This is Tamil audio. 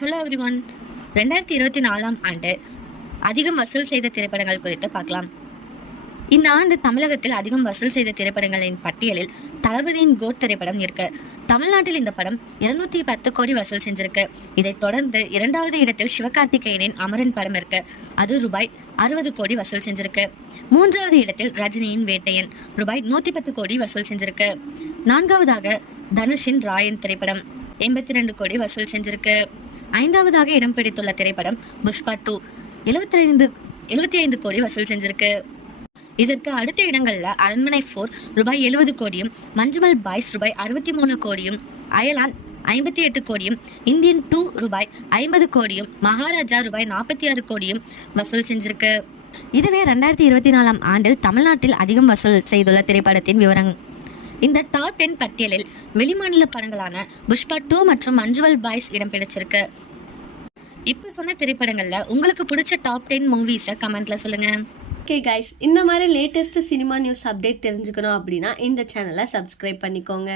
ஹலோ எவ்ரி ஒன் ரெண்டாயிரத்தி இருபத்தி நாலாம் ஆண்டு அதிகம் வசூல் செய்த திரைப்படங்கள் குறித்து பார்க்கலாம். இந்த ஆண்டு தமிழகத்தில் அதிகம் வசூல் செய்த திரைப்படங்களின் பட்டியலில் தளபதியின் கோட் திரைப்படம் இருக்கு. தமிழ்நாட்டில் இந்த படம் இருநூத்தி பத்து கோடி வசூல் செஞ்சிருக்கு. இதைத் தொடர்ந்து இரண்டாவது இடத்தில் சிவகார்த்திகேயனின் அமரன் படம் இருக்கு. அது ரூபாய் அறுபது கோடி வசூல் செஞ்சிருக்கு. மூன்றாவது இடத்தில் ரஜினியின் வேட்டையன் ரூபாய் நூத்தி பத்து கோடி வசூல் செஞ்சிருக்கு. நான்காவதாக தனுஷின் ராயன் திரைப்படம் எண்பத்தி ரெண்டு கோடி வசூல் செஞ்சிருக்கு. ஐந்தாவதாக இடம் பிடித்துள்ள திரைப்படம் புஷ்பா டூ. எழுபத்தி ஐந்து எழுபத்தி ஐந்து கோடி வசூல் செஞ்சிருக்கு. இதற்கு அடுத்த இடங்களில் அரண்மனை ஃபோர் ரூபாய் எழுபது கோடியும் மஞ்சுமல் பாய்ஸ் ரூபாய் அறுபத்தி மூணு கோடியும் அயலான் ஐம்பத்தி எட்டு கோடியும் இந்தியன் டூ ரூபாய் ஐம்பது கோடியும் மகாராஜா ரூபாய் நாற்பத்தி ஆறு கோடியும் வசூல் செஞ்சிருக்கு. இதுவே ரெண்டாயிரத்தி இருபத்தி நாலாம் ஆண்டில் தமிழ்நாட்டில் அதிகம் வசூல் செய்துள்ள திரைப்படத்தின் விவரங்கள் இந்த டாப் டென் பட்டியலில் வெளிமாநில படங்களான புஷ்பா டூ மற்றும் மஞ்சுவல் பாய்ஸ் இடம் பிடிச்சிருக்கு. இப்போ சொன்ன திரைப்படங்களில் உங்களுக்கு பிடிச்ச டாப் டென் மூவிஸை கமெண்ட்ல சொல்லுங்க. ஓகே கைஸ் இந்த மாதிரி லேட்டஸ்ட் சினிமா நியூஸ் அப்டேட் தெரிஞ்சுக்கணும் அப்படின்னா இந்த சேனலை சப்ஸ்கிரைப் பண்ணிக்கோங்க.